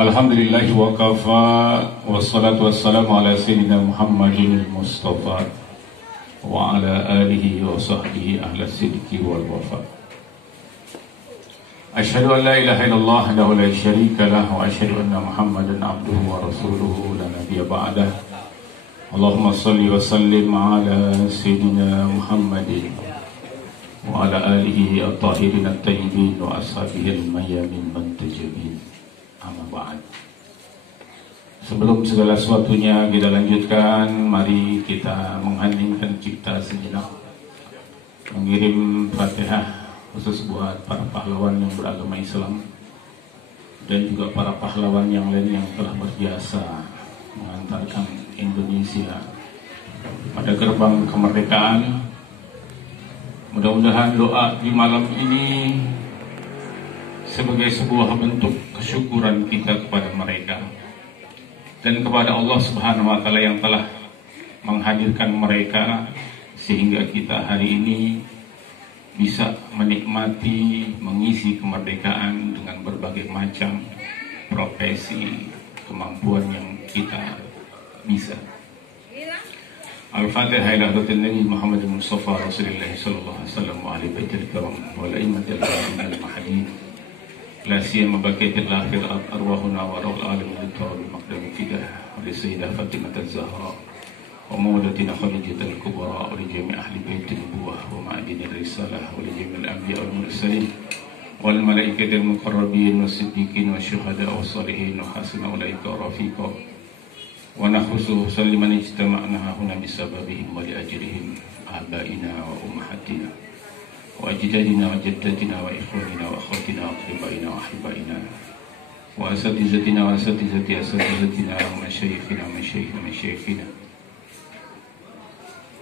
Alhamdulillah wa kafa wassalatu wassalamu ala sayyidina Muhammadin Mustafa wa ala alihi wa sahbihi ahla sidqi wal wafa. Asyhadu an la ilaha illallah wahdahu la syarika lah wa asyhadu anna Muhammadan abduhu wa rasuluhu la nabiyya ba'dah. Allahumma shalli wa sallim ala sayyidina Muhammadin wa ala alihi at-tahirin at-tayyibin wa ashabihi al-mayyamin muntajibin. Amma ba'd. Sebelum segala sesuatunya kita lanjutkan, mari kita mengheningkan cipta sejenak, mengirim Fatihah khusus buat para pahlawan yang beragama Islam dan juga para pahlawan yang lain yang telah berjasa mengantarkan Indonesia pada gerbang kemerdekaan. Mudah-mudahan doa di malam ini sebagai sebuah bentuk kesyukuran kita kepada mereka dan kepada Allah Subhanahu wa taala yang telah menghadirkan mereka sehingga kita hari ini bisa menikmati mengisi kemerdekaan dengan berbagai macam profesi kemampuan yang kita bisa. Al-Fatihah ila hadratin Nabi Muhammad Mustafa Rasulullah sallallahu alaihi wasallam wa alihi baitul kiram wal a'immatil al-mahdin. La siyama baqiyatil akhir arwahuna wa rawal alamin littawab maqdam fidah wa li sayyidah Fatimah az-Zahra wa mawdatina Khadijatul Kubra wa li jami' ahli baitin nubuwah wa ma'adinir risalah wa li jami'il anbiya wal mursalin wal malaikatil muqarrabin was siddiqin wasyuhada was salihin wa hasuna ulaika rafiqa wa nakhusu salliman ijtama'na huna bisababihim wa li ajrihim abaina wa ummahatina wa ajdadina wa jaddatina wa ikhwanina wa akhwatina wa aqribaina wa ahibbaina wa asatizatina wa asatizati asatizatina wa masyayikhina wa masyayikhina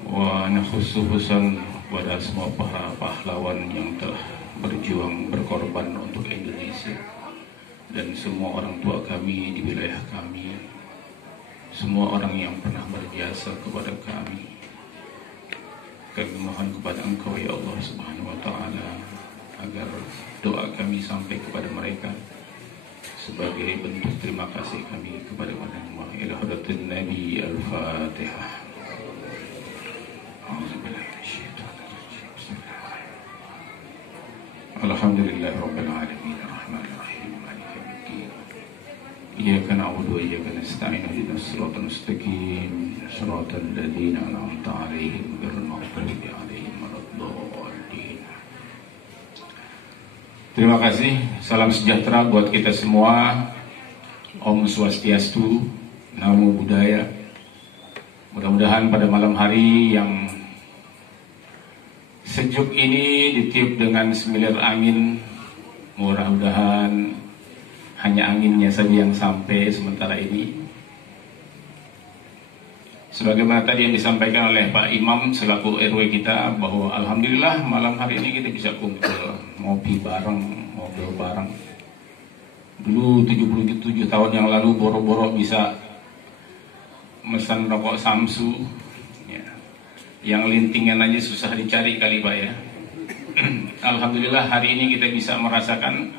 wa nakhusu husan kepada semua para pahlawan yang telah berjuang berkorban untuk Indonesia dan semua orang tua kami di wilayah kami, semua orang yang pernah berjasa kepada kami. Kami mohon kepada Engkau ya Allah Subhanahu wa taala agar doa kami sampai kepada mereka sebagai bentuk terima kasih kami kepada Allah. Ila hadratin Nabi Al-Fatihah. Alhamdulillah rabbil alamin arrahmanir rahim maliki yaumiddin. Iyyaka na'budu wa iyyaka nasta'in ihdinas siratal mustaqim siratal ladzina an'amta 'alaihim ghairil maghdubi 'alaihim waladdallin. Terima kasih. Salam sejahtera buat kita semua. Om Swastiastu, Namo Buddhaya. Mudah-mudahan pada malam hari yang sejuk ini ditiup dengan semilir angin, mudah-mudahan hanya anginnya saja yang sampai sementara ini. Sebagaimana tadi yang disampaikan oleh Pak Imam selaku RW kita bahwa alhamdulillah malam hari ini kita bisa kumpul, ngopi bareng, ngobrol bareng. Dulu 77 tahun yang lalu boro-boro bisa mesan rokok Samsu ya. Yang lintingan aja susah dicari kali Pak ya. Alhamdulillah hari ini kita bisa merasakan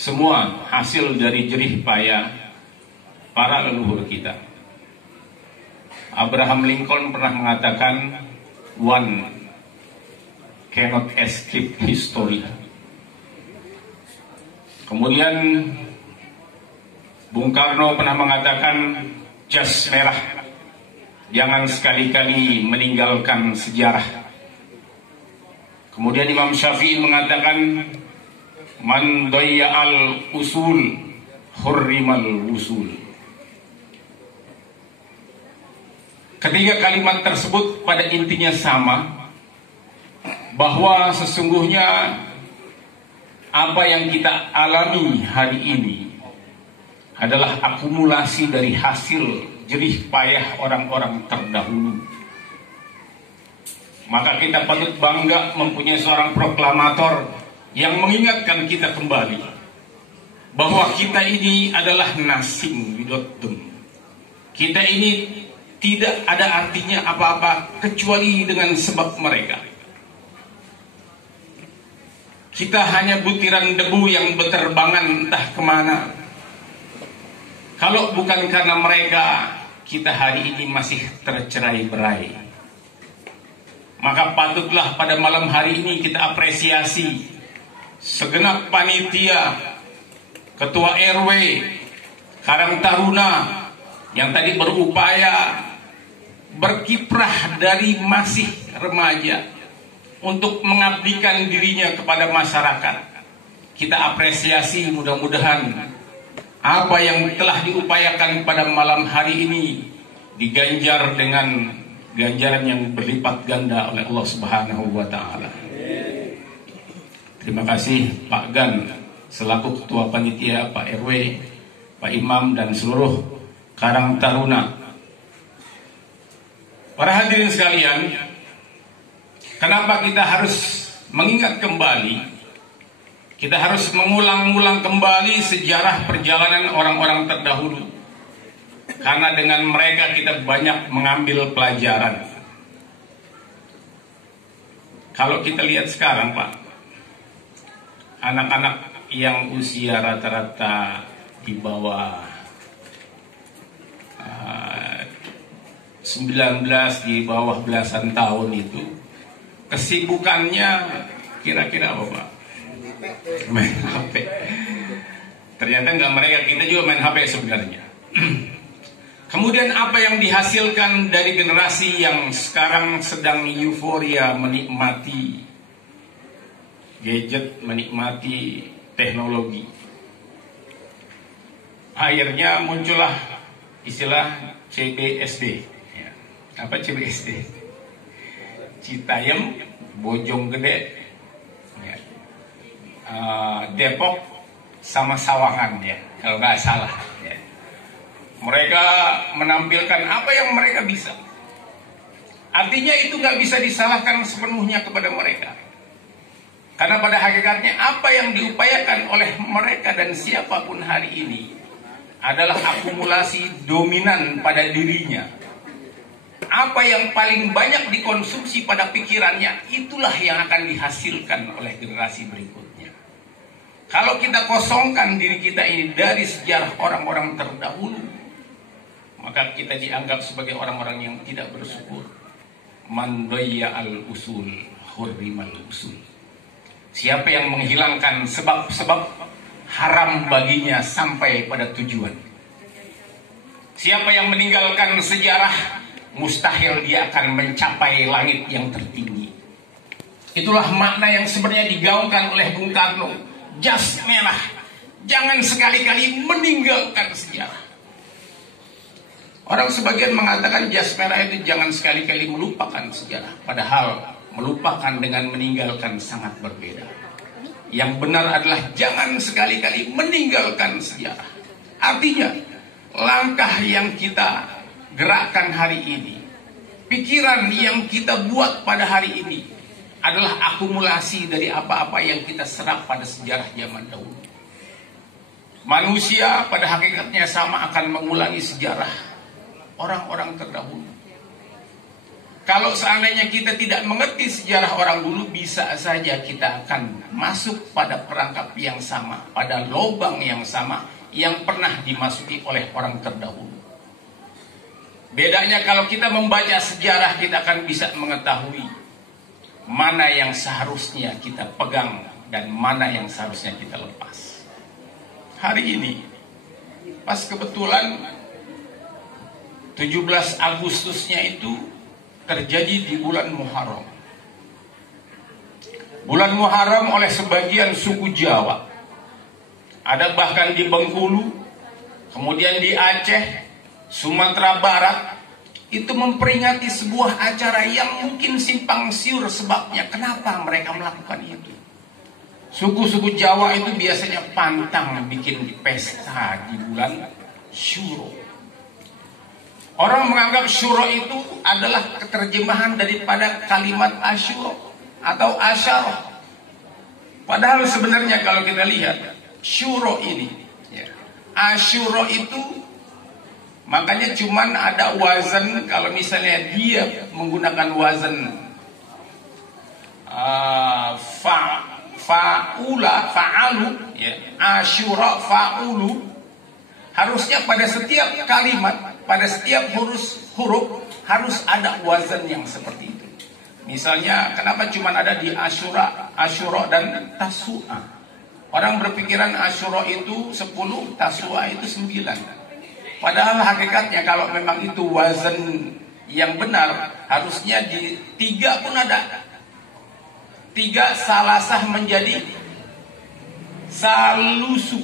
semua hasil dari jerih payah para leluhur kita. Abraham Lincoln pernah mengatakan, one cannot escape history. Kemudian Bung Karno pernah mengatakan, jas merah, jangan sekali-kali meninggalkan sejarah. Kemudian Imam Syafi'i mengatakan, man dayya'al usul hurrimal usul. Ketiga kalimat tersebut pada intinya sama, bahwa sesungguhnya apa yang kita alami hari ini adalah akumulasi dari hasil jerih payah orang-orang terdahulu. Maka kita patut bangga mempunyai seorang proklamator yang mengingatkan kita kembali bahwa kita ini adalah nothing without them. Kita ini tidak ada artinya apa-apa kecuali dengan sebab mereka. kita hanya butiran debu yang berterbangan entah kemana. Kalau bukan karena mereka, kita hari ini masih tercerai-berai. Maka patutlah pada malam hari ini kita apresiasi segenap panitia, ketua RW, Karang Taruna yang tadi berupaya berkiprah dari masih remaja untuk mengabdikan dirinya kepada masyarakat. Kita apresiasi, mudah-mudahan apa yang telah diupayakan pada malam hari ini diganjar dengan ganjaran yang berlipat ganda oleh Allah Subhanahu wa taala. Terima kasih Pak Gan selaku ketua panitia, Pak RW, Pak Imam dan seluruh Karang Taruna. Para hadirin sekalian, kenapa kita harus mengingat kembali? Kita harus mengulang-ulang kembali sejarah perjalanan orang-orang terdahulu. Karena dengan mereka kita banyak mengambil pelajaran. Kalau kita lihat sekarang, Pak, anak-anak yang usia rata-rata di bawah 19, di bawah belasan tahun itu, kesibukannya kira-kira apa, Pak? Main HP. Ternyata enggak, mereka, kita juga main HP sebenarnya. Kemudian apa yang dihasilkan dari generasi yang sekarang sedang euforia menikmati gadget, menikmati teknologi. Akhirnya muncullah istilah CBSD. Ya. Apa CBSD? Citayam, Bojonggede, ya. Depok sama Sawangan, ya, kalau nggak salah. Ya. Mereka menampilkan apa yang mereka bisa. Artinya itu nggak bisa disalahkan sepenuhnya kepada mereka. Karena pada hakikatnya apa yang diupayakan oleh mereka dan siapapun hari ini adalah akumulasi dominan pada dirinya. Apa yang paling banyak dikonsumsi pada pikirannya, itulah yang akan dihasilkan oleh generasi berikutnya. Kalau kita kosongkan diri kita ini dari sejarah orang-orang terdahulu, maka kita dianggap sebagai orang-orang yang tidak bersyukur. Man dayya al-usul hurrimal usul. Siapa yang menghilangkan sebab-sebab, haram baginya sampai pada tujuan. Siapa yang meninggalkan sejarah, mustahil dia akan mencapai langit yang tertinggi. Itulah makna yang sebenarnya digaungkan oleh Bung Karno. Jas merah, jangan sekali-kali meninggalkan sejarah. Orang sebagian mengatakan jas merah itu jangan sekali-kali melupakan sejarah. Padahal melupakan dengan meninggalkan sangat berbeda. Yang benar adalah jangan sekali-kali meninggalkan sejarah. Artinya, langkah yang kita gerakkan hari ini, pikiran yang kita buat pada hari ini, adalah akumulasi dari apa-apa yang kita serap pada sejarah zaman dahulu. Manusia pada hakikatnya sama akan mengulangi sejarah orang-orang terdahulu. Kalau seandainya kita tidak mengerti sejarah orang dulu, bisa saja kita akan masuk pada perangkap yang sama, pada lubang yang sama yang pernah dimasuki oleh orang terdahulu. Bedanya kalau kita membaca sejarah, kita akan bisa mengetahui mana yang seharusnya kita pegang dan mana yang seharusnya kita lepas. Hari ini, pas kebetulan 17 Agustusnya itu terjadi di bulan Muharram. Bulan Muharram oleh sebagian suku Jawa, ada bahkan di Bengkulu, kemudian di Aceh, Sumatera Barat, itu memperingati sebuah acara yang mungkin simpang siur sebabnya. Kenapa mereka melakukan itu? Suku-suku Jawa itu biasanya pantang bikin pesta di bulan Syuro. Orang menganggap Syuro itu adalah keterjemahan daripada kalimat Asyuro atau Asyarah. Padahal sebenarnya kalau kita lihat Syuro ini, ya, Asyuro itu makanya cuman ada wazan. Kalau misalnya dia menggunakan wazan fa'ula, fa'alu, ya, asyura, fa'ulu. Harusnya pada setiap kalimat, pada setiap huruf harus ada wazan yang seperti itu. Misalnya, kenapa cuma ada di asyura, asyura dan tasu'a? Orang berpikiran asyura itu 10, tasu'a itu 9. Padahal hakikatnya kalau memang itu wazan yang benar, harusnya di 3 pun ada. 3 salasah menjadi salusu.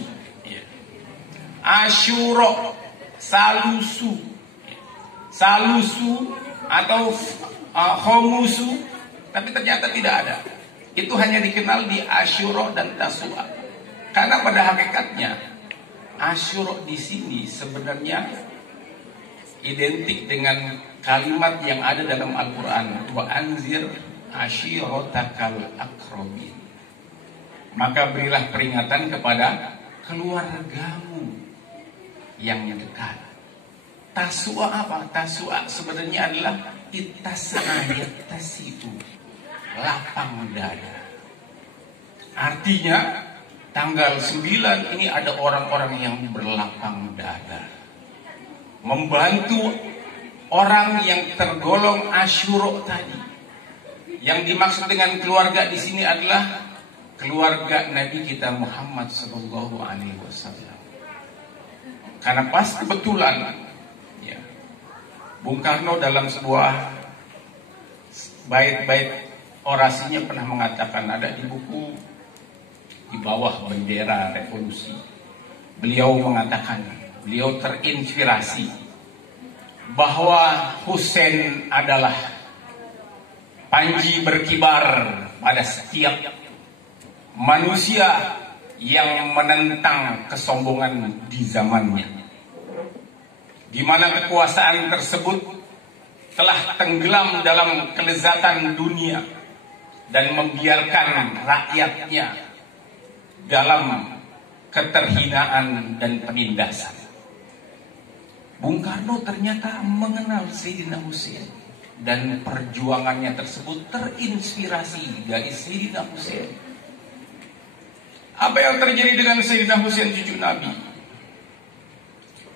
Asyura, salusu, salusu atau khomusu, tapi ternyata tidak ada. Itu hanya dikenal di asyura dan tasu'a. Karena pada hakikatnya asyura di sini sebenarnya identik dengan kalimat yang ada dalam Al-Quran, wa anzir ashiratakal akrabin. Maka berilah peringatan kepada keluargamu yang dekat. Tasu'a apa? Tasu'a sebenarnya adalah itasa'ayat tasi'u, lapang dada. Artinya tanggal 9 ini ada orang-orang yang berlapang dada, membantu orang yang tergolong asyura tadi. Yang dimaksud dengan keluarga di sini adalah keluarga Nabi kita Muhammad sallallahu alaihi wasallam. Karena pas kebetulan ya, Bung Karno dalam sebuah bait-bait orasinya pernah mengatakan, ada di buku Di Bawah Bendera Revolusi. Beliau mengatakan, beliau terinspirasi bahwa Husain adalah panji berkibar pada setiap manusia yang menentang kesombongan di zamannya, di mana kekuasaan tersebut telah tenggelam dalam kelezatan dunia dan membiarkan rakyatnya dalam keterhinaan dan penindasan. Bung Karno ternyata mengenal Sayyidina Husain dan perjuangannya tersebut terinspirasi dari Sayyidina Husain. Apa yang terjadi dengan Sayyidina Husain cucu Nabi?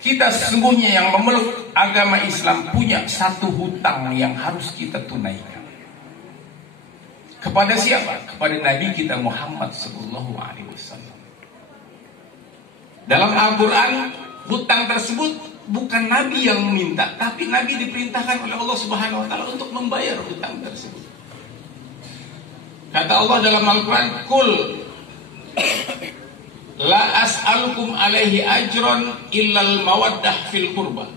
Kita sesungguhnya yang memeluk agama Islam punya satu hutang yang harus kita tunaikan. Kepada siapa? Kepada Nabi kita Muhammad sallallahu alaihi wasallam. Dalam Al-Quran, hutang tersebut bukan Nabi yang meminta, tapi Nabi diperintahkan oleh Allah Subhanahu wa taala untuk membayar hutang tersebut. Kata Allah dalam Al-Quran, "Qul la as'alukum alaihi ajron illal mawaddah fil qurba."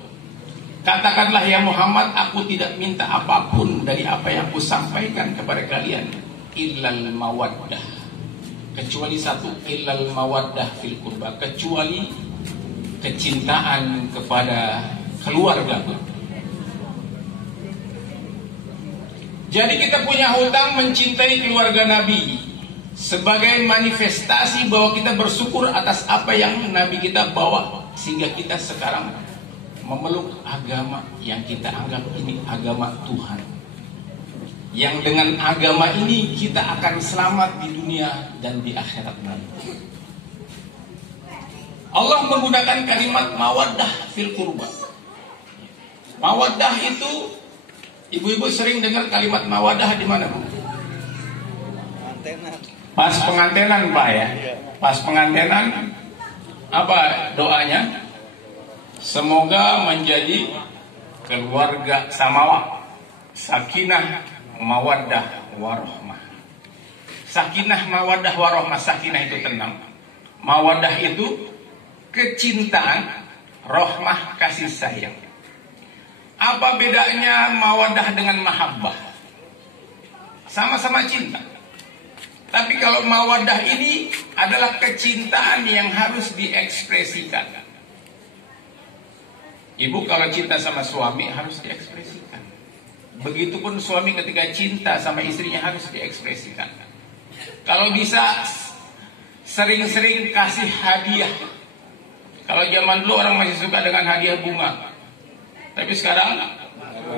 Katakanlah ya Muhammad, aku tidak minta apapun dari apa yang aku sampaikan kepada kalian, illal mawaddah, kecuali satu, illal mawaddah fil qurba, kecuali kecintaan kepada keluarga. Jadi kita punya hutang mencintai keluarga Nabi sebagai manifestasi bahwa kita bersyukur atas apa yang Nabi kita bawa, sehingga kita sekarang memeluk agama yang kita anggap ini agama Tuhan, yang dengan agama ini kita akan selamat di dunia dan di akhirat nanti. Allah menggunakan kalimat mawaddah fil qurba. Mawaddah itu, ibu-ibu sering dengar kalimat mawaddah di mana, Bu? Pas pengantenan, Pak, ya. Pas pengantenan apa doanya? Semoga menjadi keluarga samawa, sakinah, mawaddah, warohmah. Sakinah, mawaddah, warohmah. Sakinah itu tenang, mawaddah itu kecintaan, rohmah kasih sayang. Apa bedanya mawaddah dengan mahabbah? Sama-sama cinta, tapi kalau mawaddah ini adalah kecintaan yang harus diekspresikan. Ibu kalau cinta sama suami harus diekspresikan. Begitupun suami ketika cinta sama istrinya harus diekspresikan. Kalau bisa sering-sering kasih hadiah. Kalau zaman dulu orang masih suka dengan hadiah bunga, tapi sekarang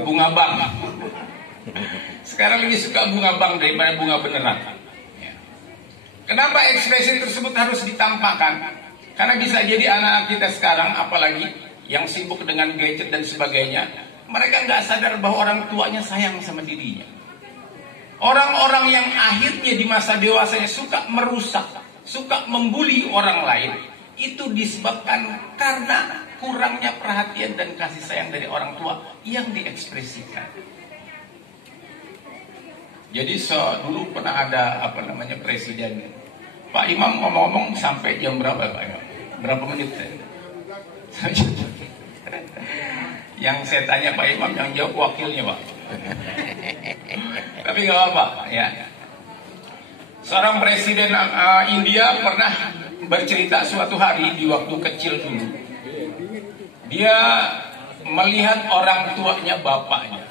bunga bank. Sekarang lebih suka bunga bank daripada bunga beneran. Kenapa ekspresi tersebut harus ditampakkan? Karena bisa jadi anak kita sekarang, apalagi yang sibuk dengan gadget dan sebagainya, mereka nggak sadar bahwa orang tuanya sayang sama dirinya. Orang-orang yang akhirnya di masa dewasanya suka merusak, suka membuli orang lain, itu disebabkan karena kurangnya perhatian dan kasih sayang dari orang tua yang diekspresikan. Jadi dulu pernah ada presiden, Pak Imam ngomong-ngomong sampai jam berapa Pak Imam? Berapa menit? Yang saya tanya Pak Imam, yang jawab wakilnya Pak. Tapi nggak apa-apa ya. Seorang presiden India pernah bercerita suatu hari di waktu kecil dulu. Dia melihat orang tuanya, bapaknya,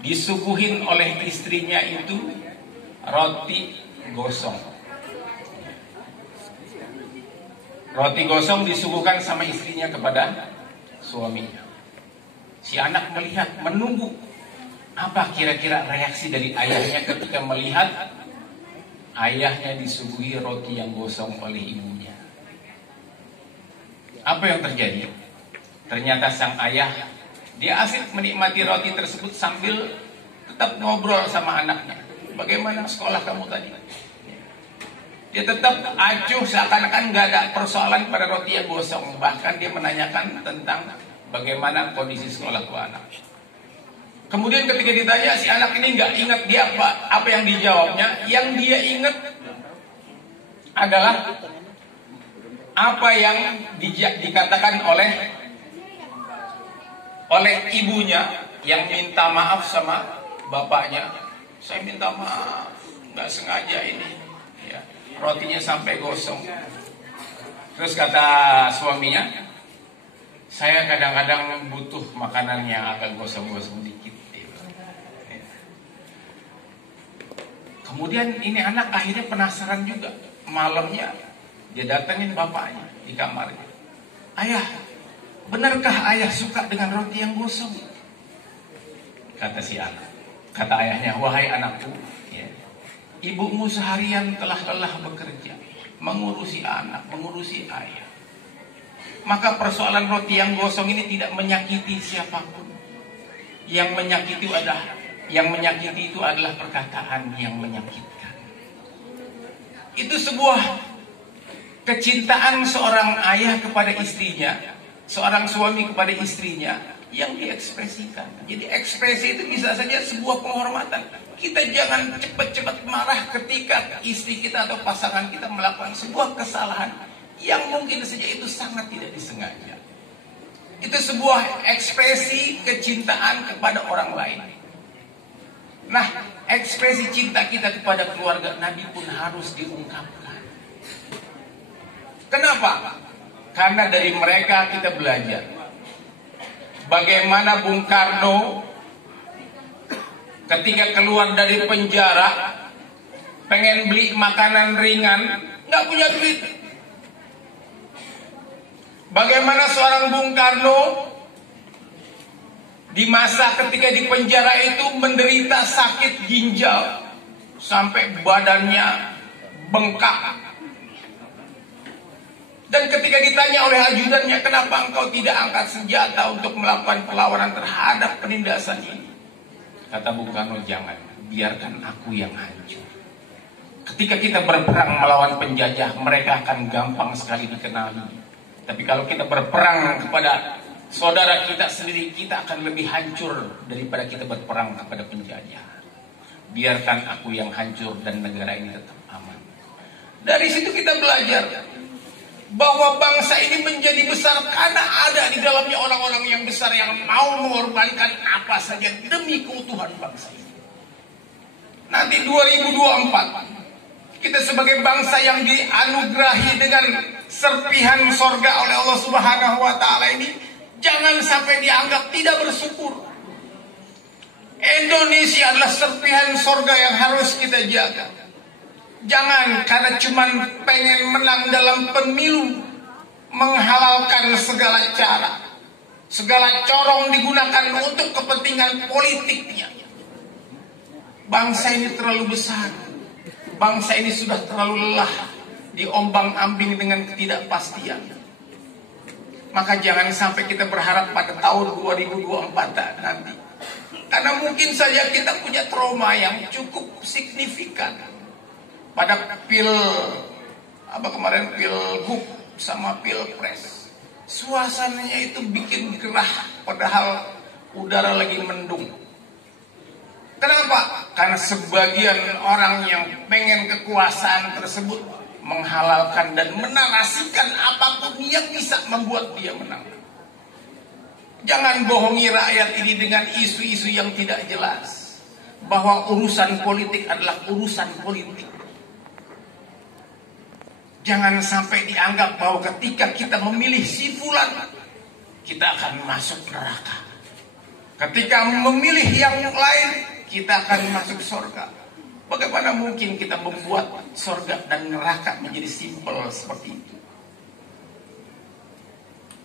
disuguhin oleh istrinya itu roti gosong. Roti gosong disuguhkan sama istrinya kepada suaminya. Si anak melihat, menunggu apa kira-kira reaksi dari ayahnya ketika melihat ayahnya disuguhi roti yang gosong oleh ibunya. Apa yang terjadi? Ternyata sang ayah, dia asik menikmati roti tersebut sambil tetap ngobrol sama anaknya. Bagaimana sekolah kamu tadi? Dia tetap acuh seakan-akan gak ada persoalan pada roti yang gosong. Bahkan dia menanyakan tentang bagaimana kondisi sekolah tua anak. Kemudian ketika ditanya, si anak ini gak ingat dia apa yang dijawabnya. Yang dia ingat adalah apa yang dikatakan oleh ibunya yang minta maaf sama bapaknya. Saya minta maaf, gak sengaja ini ya, rotinya sampai gosong. Terus kata suaminya, saya kadang-kadang butuh makanan yang agak gosong-gosong dikit. Kemudian ini anak akhirnya penasaran juga. Malamnya dia datengin bapaknya di kamarnya. Ayah, benarkah ayah suka dengan roti yang gosong? Kata si anak. Kata ayahnya, wahai anakku, ya, ibumu seharian telah lelah bekerja, mengurusi anak, mengurusi ayah. Maka persoalan roti yang gosong ini tidak menyakiti siapapun. Yang menyakiti itu adalah perkataan yang menyakitkan. Itu sebuah kecintaan seorang ayah kepada istrinya, seorang suami kepada istrinya yang diekspresikan. Jadi ekspresi itu bisa saja sebuah penghormatan. Kita jangan cepat-cepat marah ketika istri kita atau pasangan kita melakukan sebuah kesalahan yang mungkin saja itu sangat tidak disengaja. Itu sebuah ekspresi kecintaan kepada orang lain. Nah, ekspresi cinta kita kepada keluarga Nabi pun harus diungkapkan. Kenapa? Karena dari mereka kita belajar bagaimana Bung Karno ketika keluar dari penjara pengen beli makanan ringan, nggak punya duit. Bagaimana seorang Bung Karno di masa ketika di penjara itu menderita sakit ginjal sampai badannya bengkak. Dan ketika ditanya oleh ajudannya, kenapa engkau tidak angkat senjata untuk melakukan perlawanan terhadap penindasan ini? Kata Bung Karno, jangan, biarkan aku yang hancur. Ketika kita berperang melawan penjajah, mereka akan gampang sekali dikenali. Tapi kalau kita berperang kepada saudara kita sendiri, kita akan lebih hancur daripada kita berperang kepada penjajah. Biarkan aku yang hancur dan negara ini tetap aman. Dari situ kita belajar bahwa bangsa ini menjadi besar karena ada di dalamnya orang-orang yang besar yang mau mengorbankan apa saja demi keutuhan bangsa ini. Nanti 2024 kita sebagai bangsa yang dianugerahi dengan serpihan sorga oleh Allah Subhanahu wa Ta'ala ini jangan sampai dianggap tidak bersyukur. Indonesia adalah serpihan sorga yang harus kita jaga. Jangan karena cuma pengen menang dalam pemilu menghalalkan segala cara, segala corong digunakan untuk kepentingan politiknya. Bangsa ini terlalu besar. Bangsa ini sudah terlalu lelah diombang-ambing dengan ketidakpastian. Maka jangan sampai kita berharap pada tahun 2024 nanti. Karena mungkin saja kita punya trauma yang cukup signifikan. Pada pilgub sama pilpres. Suasananya itu bikin gerah padahal udara lagi mendung. Kenapa? Karena sebagian orang yang pengen kekuasaan tersebut menghalalkan dan menarasikan apapun yang bisa membuat dia menang. Jangan bohongi rakyat ini dengan isu-isu yang tidak jelas. Bahwa urusan politik adalah urusan politik. Jangan sampai dianggap bahwa ketika kita memilih si fulan, kita akan masuk neraka. Ketika memilih yang lain, kita akan masuk surga. Bagaimana mungkin kita membuat surga dan neraka menjadi simpel seperti itu?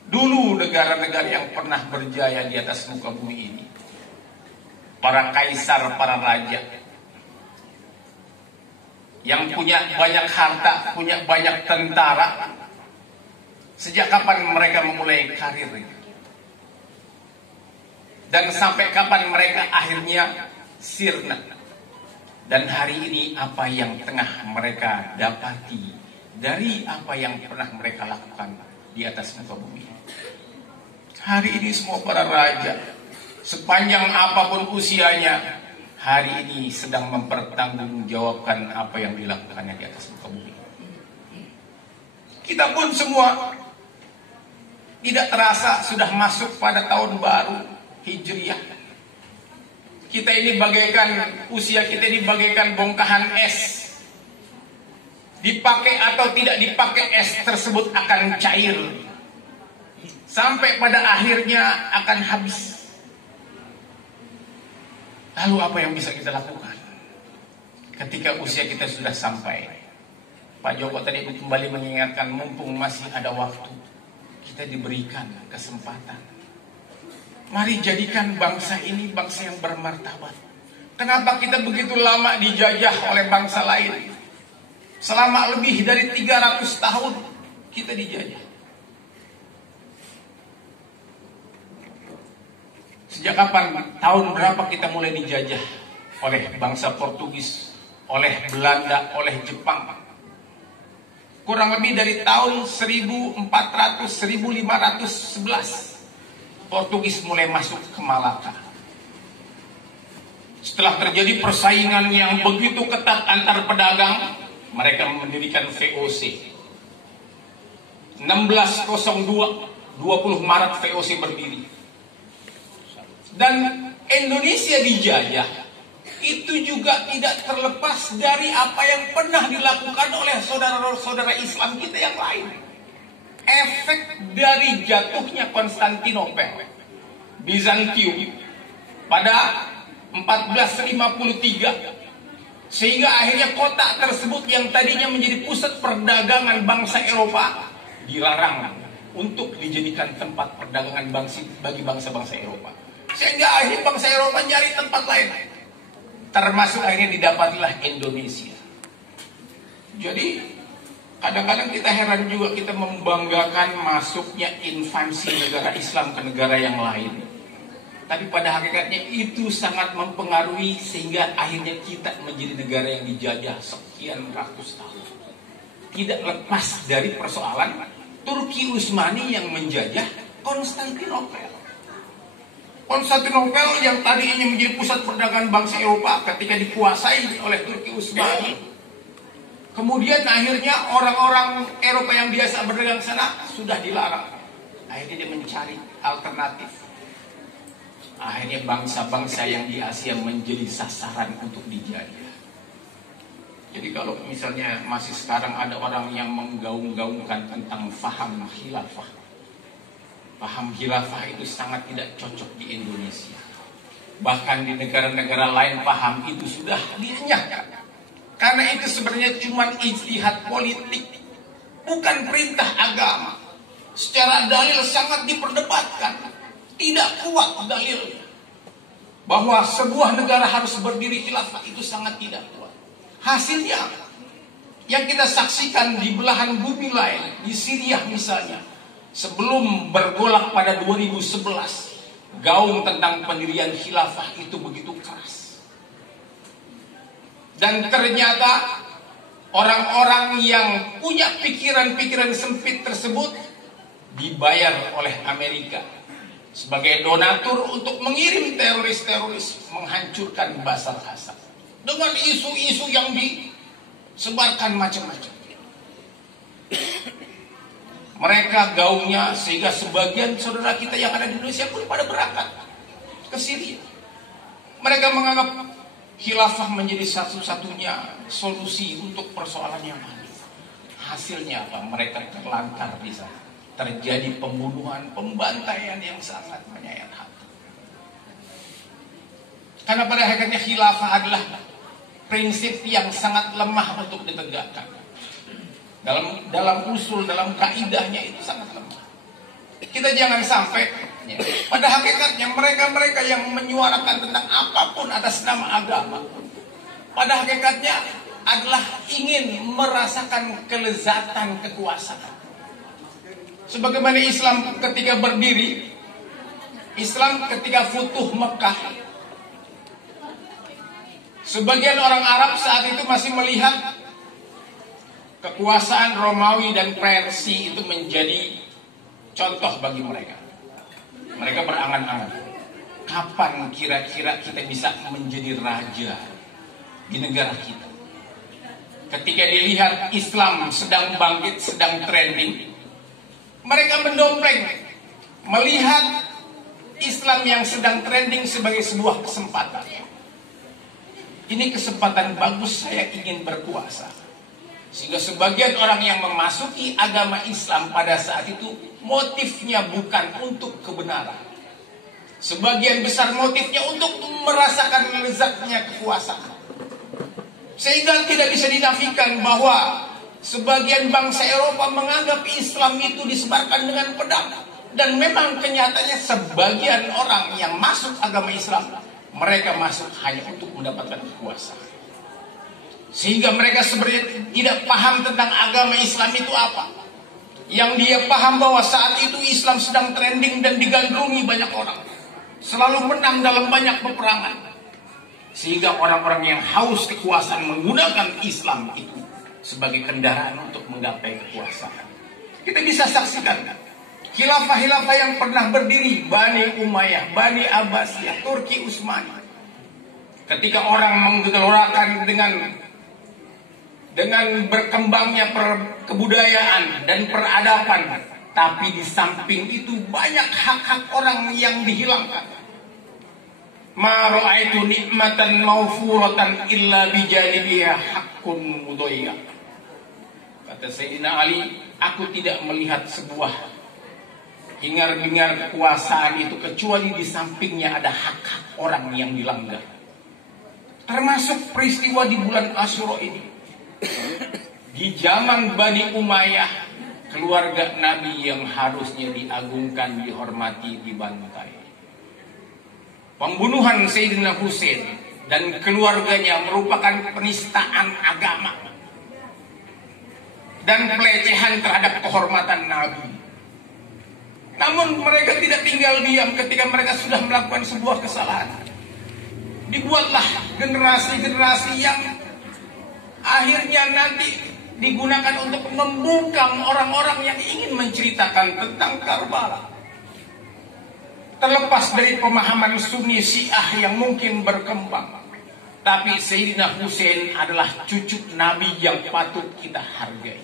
Dulu negara-negara yang pernah berjaya di atas muka bumi ini, para kaisar, para raja, yang punya banyak harta, punya banyak tentara, sejak kapan mereka memulai karirnya? Dan sampai kapan mereka akhirnya sirna? Dan hari ini apa yang tengah mereka dapati dari apa yang pernah mereka lakukan di atas muka bumi? Hari ini semua para raja, sepanjang apapun usianya, hari ini sedang mempertanggungjawabkan apa yang dilakukannya di atas muka bumi. Kita pun semua tidak terasa sudah masuk pada tahun baru Hijriah. Kita ini bagaikan, usia kita ini bagaikan bongkahan es. Dipakai atau tidak dipakai, es tersebut akan cair. Sampai pada akhirnya akan habis. Lalu apa yang bisa kita lakukan ketika usia kita sudah sampai? Pak Joko tadi kembali mengingatkan, mumpung masih ada waktu, kita diberikan kesempatan. Mari jadikan bangsa ini bangsa yang bermartabat. Kenapa kita begitu lama dijajah oleh bangsa lain? Selama lebih dari 300 tahun kita dijajah. Sejak kapan, tahun berapa kita mulai dijajah oleh bangsa Portugis, oleh Belanda, oleh Jepang? Kurang lebih dari tahun 1511 Portugis mulai masuk ke Malaka. Setelah terjadi persaingan yang begitu ketat antar pedagang, mereka mendirikan VOC. 1602, 20 Maret VOC berdiri. Dan Indonesia dijajah itu juga tidak terlepas dari apa yang pernah dilakukan oleh saudara-saudara Islam kita yang lain. Efek dari jatuhnya Konstantinopel, Bizantium pada 1453, sehingga akhirnya kota tersebut yang tadinya menjadi pusat perdagangan bangsa Eropa dilarang untuk dijadikan tempat perdagangan bagi bangsa-bangsa Eropa. Sehingga akhirnya bangsa Eropa nyari tempat lain, termasuk akhirnya didapatilah Indonesia. Jadi kadang-kadang kita heran juga, kita membanggakan masuknya invasi negara Islam ke negara yang lain. Tapi pada hakikatnya itu sangat mempengaruhi sehingga akhirnya kita menjadi negara yang dijajah sekian ratus tahun. Tidak lepas dari persoalan Turki Utsmani yang menjajah Konstantinopel. Konstantinopel yang tadinya menjadi pusat perdagangan bangsa Eropa ketika dikuasai oleh Turki Utsmani, kemudian akhirnya orang-orang Eropa yang biasa berdagang sana sudah dilarang. Akhirnya dia mencari alternatif. Akhirnya bangsa-bangsa yang di Asia menjadi sasaran untuk dijajah. Jadi kalau misalnya masih sekarang ada orang yang menggaung-gaungkan tentang faham khilafah. Paham khilafah itu sangat tidak cocok di Indonesia. Bahkan di negara-negara lain paham itu sudah dienyahkan. Karena itu sebenarnya cuma ijtihad politik, bukan perintah agama. Secara dalil sangat diperdebatkan, tidak kuat dalilnya. Bahwa sebuah negara harus berdiri khilafah itu sangat tidak kuat. Hasilnya yang kita saksikan di belahan bumi lain, di Syria misalnya, sebelum bergolak pada 2011, gaung tentang pendirian khilafah itu begitu keras. Dan ternyata orang-orang yang punya pikiran-pikiran sempit tersebut dibayar oleh Amerika sebagai donatur untuk mengirim teroris-teroris menghancurkan Basar Asad dengan isu-isu yang disebarkan macam-macam. Mereka gaungnya sehingga sebagian saudara kita yang ada di Indonesia pun pada berangkat ke Syria. Mereka menganggap khilafah menjadi satu-satunya solusi untuk persoalan yang ada. Hasilnya apa? Mereka terlantar di sana. Terjadi pembunuhan, pembantaian yang sangat menyayat hati. Karena pada hakikatnya khilafah adalah prinsip yang sangat lemah untuk ditegakkan. Dalam usul, dalam kaidahnya itu sangat lemah. Kita jangan sampai, pada hakikatnya mereka-mereka yang menyuarakan tentang apapun atas nama agama, pada hakikatnya adalah ingin merasakan kelezatan kekuasaan. Sebagaimana Islam ketika berdiri, Islam ketika futuh Mekah, sebagian orang Arab saat itu masih melihat kekuasaan Romawi dan Persia itu menjadi contoh bagi mereka. Mereka berangan-angan, kapan kira-kira kita bisa menjadi raja di negara kita. Ketika dilihat Islam sedang bangkit, sedang trending, mereka mendompleng melihat Islam yang sedang trending sebagai sebuah kesempatan. Ini kesempatan bagus, saya ingin berkuasa. Sehingga sebagian orang yang memasuki agama Islam pada saat itu motifnya bukan untuk kebenaran. Sebagian besar motifnya untuk merasakan lezatnya kekuasaan. Sehingga tidak bisa dinafikan bahwa sebagian bangsa Eropa menganggap Islam itu disebarkan dengan pedang. Dan memang kenyataannya sebagian orang yang masuk agama Islam, mereka masuk hanya untuk mendapatkan kekuasaan. Sehingga mereka sebenarnya tidak paham tentang agama Islam itu apa. Yang dia paham bahwa saat itu Islam sedang trending dan digandrungi banyak orang, selalu menang dalam banyak peperangan. Sehingga orang-orang yang haus kekuasaan menggunakan Islam itu sebagai kendaraan untuk menggapai kekuasaan. Kita bisa saksikan khilafah-khilafah yang pernah berdiri, Bani Umayyah, Bani Abbasiyah, Turki Utsmani. Ketika orang menggelorakan dengan berkembangnya kebudayaan dan peradaban, tapi di samping itu banyak hak-hak orang yang dihilangkan. Ma ra'aitu nikmatan mawfuratan illa bijanibiha haqqun mudhayya. Kata Sayyidina Ali, aku tidak melihat sebuah hingar-bingar kekuasaan itu kecuali di sampingnya ada hak-hak orang yang dilanggar. Termasuk peristiwa di bulan Asyura ini. Di zaman Bani Umayyah, keluarga Nabi yang harusnya diagungkan, dihormati, dibantai. Pembunuhan Sayyidina Husain dan keluarganya merupakan penistaan agama dan pelecehan terhadap kehormatan Nabi. Namun mereka tidak tinggal diam ketika mereka sudah melakukan sebuah kesalahan. Dibuatlah generasi-generasi yang akhirnya nanti digunakan untuk membungkam orang-orang yang ingin menceritakan tentang Karbala. Terlepas dari pemahaman Sunni Syiah yang mungkin berkembang, tapi Sayyidina Husain adalah cucu Nabi yang patut kita hargai.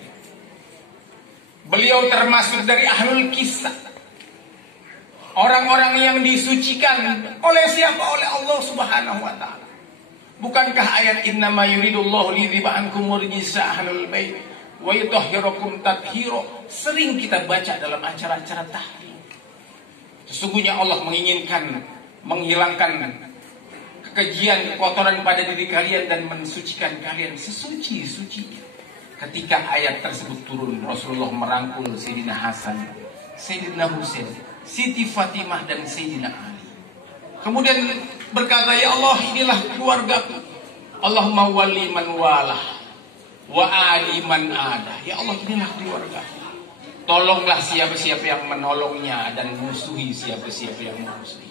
Beliau termasuk dari ahlul kisah, orang-orang yang disucikan oleh siapa? Oleh Allah Subhanahu wa ta'ala. Bukankah ayat innama yuridullahu liyudhiba ankum rijsa ahlul bait wa yutahhirakum tathhira sering kita baca dalam acara-acara tahlim. Sesungguhnya Allah menginginkan menghilangkan kekejian, kekotoran pada diri kalian dan mensucikan kalian sesuci-sucinya. Ketika ayat tersebut turun, Rasulullah merangkul Sayyidina Hasan, Sayyidina Husain, Siti Fatimah dan Sayyidina Ali. Kemudian berkata, ya Allah, inilah keluargaku. Allahumma wali man walah wa aliman ada. Ya Allah, inilah keluarga. Tolonglah siapa-siapa yang menolongnya dan musuhi siapa-siapa yang memusuhi.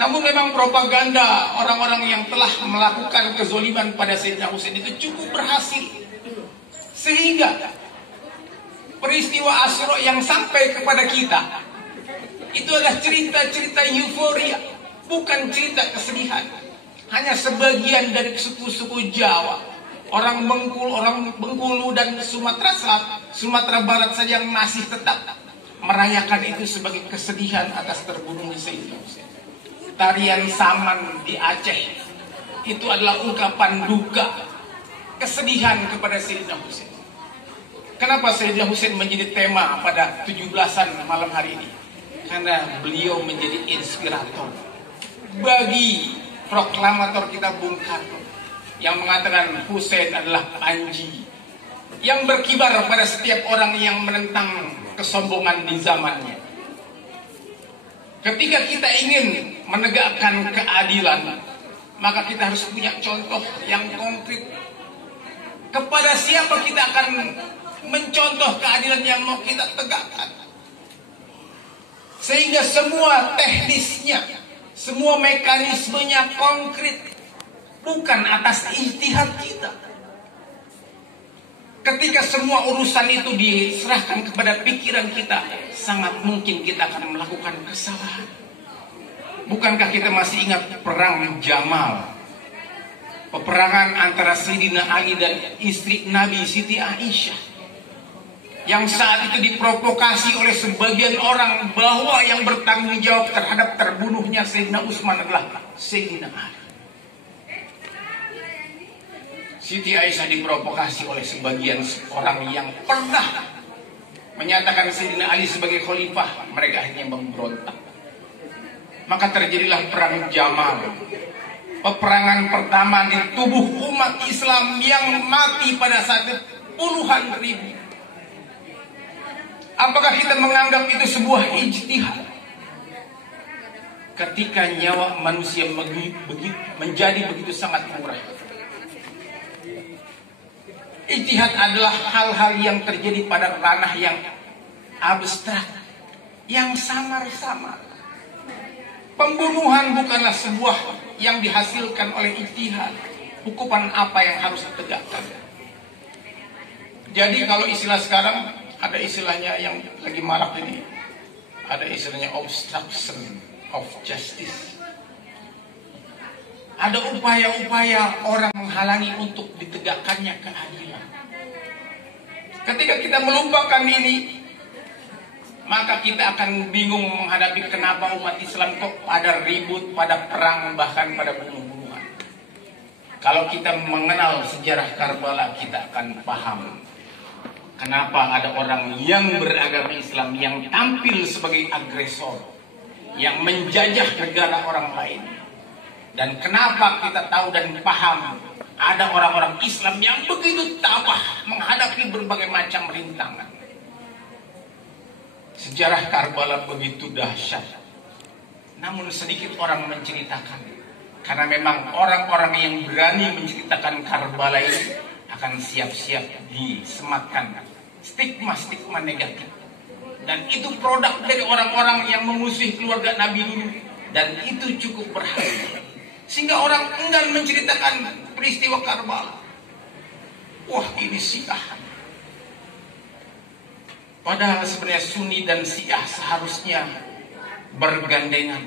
Namun memang propaganda orang-orang yang telah melakukan kezoliman pada Sayyidina Husain itu cukup berhasil. Sehingga peristiwa Asyura yang sampai kepada kita itu adalah cerita-cerita euforia, bukan cerita kesedihan. Hanya sebagian dari suku-suku Jawa, orang Bengkulu dan Sumatera Selatan, Sumatera Barat saja yang masih tetap merayakan itu sebagai kesedihan atas terbunuhnya Sayyidina Husain. Tarian Saman di Aceh itu adalah ungkapan duka, kesedihan kepada Sayyidina Husain. Kenapa Sayyidina Husain menjadi tema pada 17-an malam hari ini? Karena beliau menjadi inspirator bagi proklamator kita Bung Karno yang mengatakan Husain adalah panji yang berkibar pada setiap orang yang menentang kesombongan di zamannya. Ketika kita ingin menegakkan keadilan, maka kita harus punya contoh yang konkret. Kepada siapa kita akan mencontoh keadilan yang mau kita tegakkan? Sehingga semua teknisnya, semua mekanismenya konkret, bukan atas ijtihad kita. Ketika semua urusan itu diserahkan kepada pikiran kita, sangat mungkin kita akan melakukan kesalahan. Bukankah kita masih ingat perang Jamal? Peperangan antara Sayyidina Ali dan istri Nabi Siti Aisyah. Yang saat itu diprovokasi oleh sebagian orang bahwa yang bertanggung jawab terhadap terbunuhnya Sayyidina Utsman adalah Sayyidina Ali. Siti Aisyah diprovokasi oleh sebagian orang yang pernah menyatakan Sayyidina Ali sebagai khalifah. Mereka akhirnya memberontak. Maka terjadilah perang Jamal. Peperangan pertama di tubuh umat Islam yang mati pada saat itu puluhan ribu. Apakah kita menganggap itu sebuah ijtihad? Ketika nyawa manusia menjadi begitu sangat murah. Ijtihad adalah hal-hal yang terjadi pada ranah yang abstrak, yang samar-samar. Pembunuhan bukanlah sebuah yang dihasilkan oleh ijtihad. Hukuman apa yang harus ditegakkan? Jadi kalau istilah sekarang, ada istilahnya yang lagi marak ini, ada istilahnya obstruction of justice. Ada upaya-upaya orang menghalangi untuk ditegakkannya keadilan. Ketika kita melupakan ini, maka kita akan bingung menghadapi kenapa umat Islam kok pada ribut, pada perang, bahkan pada bunuh-bunuhan. Kalau kita mengenal sejarah Karbala, kita akan paham kenapa ada orang yang beragama Islam yang tampil sebagai agresor, yang menjajah negara orang lain. Dan kenapa kita tahu dan paham ada orang-orang Islam yang begitu tabah menghadapi berbagai macam rintangan. Sejarah Karbala begitu dahsyat, namun sedikit orang menceritakan. Karena memang orang-orang yang berani menceritakan Karbala ini akan siap-siap disematkan stigma-stigma negatif. Dan itu produk dari orang-orang yang memusuhi keluarga Nabi dulu. Dan itu cukup berhasil. Sehingga orang enggan menceritakan peristiwa Karbala. Wah, ini Syiah. Padahal sebenarnya Sunni dan Syiah seharusnya bergandengan.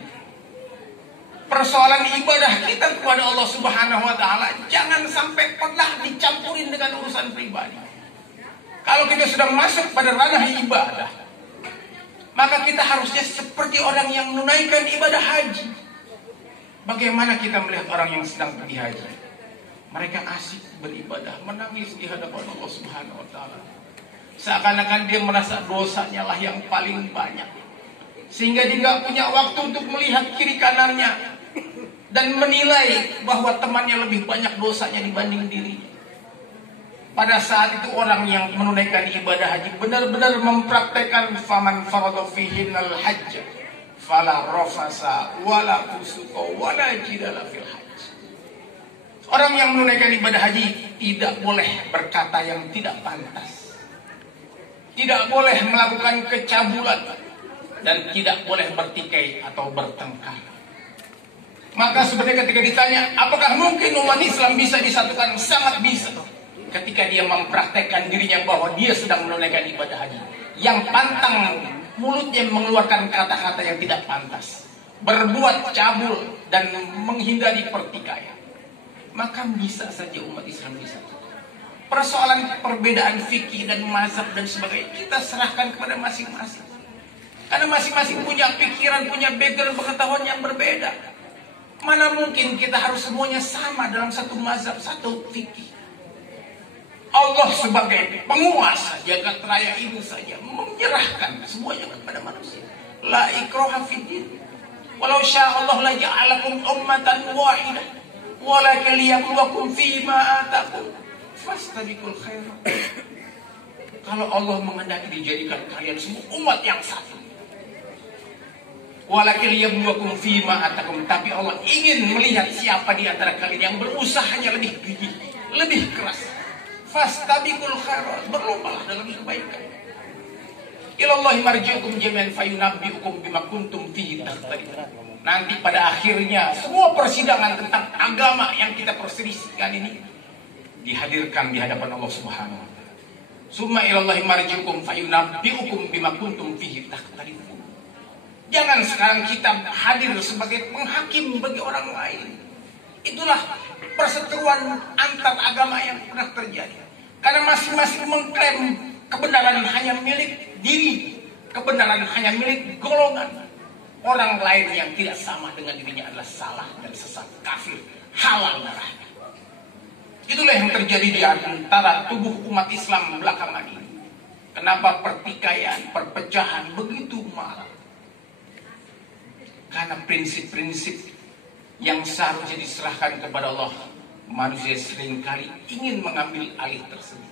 Persoalan ibadah kita kepada Allah Subhanahu wa taala jangan sampai pernah dicampurin dengan urusan pribadi. Kalau kita sudah masuk pada ranah ibadah, maka kita harusnya seperti orang yang menunaikan ibadah haji. Bagaimana kita melihat orang yang sedang pergi haji? Mereka asik beribadah, menangis di hadapan Allah Subhanahu wa taala. Seakan-akan dia merasa dosanya lah yang paling banyak. Sehingga dia tidak punya waktu untuk melihat kiri kanannya dan menilai bahwa temannya lebih banyak dosanya dibanding dirinya. Pada saat itu orang yang menunaikan ibadah haji benar-benar mempraktekkan faman farada fihinnal hajj fala rafasa wala fusuqa wala jidala fil hajj. Orang yang menunaikan ibadah haji tidak boleh berkata yang tidak pantas, tidak boleh melakukan kecabulan, dan tidak boleh bertikai atau bertengkar. Maka sebenarnya ketika ditanya, apakah mungkin umat Islam bisa disatukan? Sangat bisa. Ketika dia mempraktekkan dirinya bahwa dia sedang menunaikan ibadah haji, yang pantang mulutnya mengeluarkan kata-kata yang tidak pantas, berbuat cabul dan menghindari pertikaian, maka bisa saja umat Islam disatukan. Persoalan perbedaan fikih dan mazhab dan sebagainya kita serahkan kepada masing-masing. Karena masing-masing punya pikiran, punya background pengetahuan yang berbeda. Mana mungkin kita harus semuanya sama dalam satu mazhab, satu fikih. Allah sebagai penguasa jagat raya ini saja menyerahkan semuanya kepada manusia. La ikraha fiddin. Walau syaa Allah la ja'alakum ummatan wahidah. Walakin liyabluwakum fima atakum. Fastabiqul khairat. Kalau Allah menghendaki dijadikan kalian semua umat yang satu. Walakin liyabluwakum fima atakum, tapi Allah ingin melihat siapa di antara kalian yang berusahanya lebih gigih, lebih keras. Fastabiqul khairat, berlombalah dalam kebaikan. Ilallahi marji'ukum jami'an fayunabbi'ukum bima kuntum fihi takhtalifun. Nanti pada akhirnya semua persidangan tentang agama yang kita perselisihkan ini dihadirkan di hadapan Allah Subhanahu wa taala. Summa ilallahi marji'ukum fayunabbi'ukum bima kuntum fihi takhtalifun. Jangan sekarang kita hadir sebagai penghakim bagi orang lain. Itulah perseteruan antar agama yang pernah terjadi. Karena masing-masing mengklaim kebenaran hanya milik diri, kebenaran hanya milik golongan. Orang lain yang tidak sama dengan dirinya adalah salah dan sesat, kafir, halal darahnya. Itulah yang terjadi di antara tubuh umat Islam belakangan ini. Kenapa pertikaian, perpecahan begitu marak? Karena prinsip-prinsip yang seharusnya diserahkan kepada Allah, manusia seringkali ingin mengambil alih tersebut.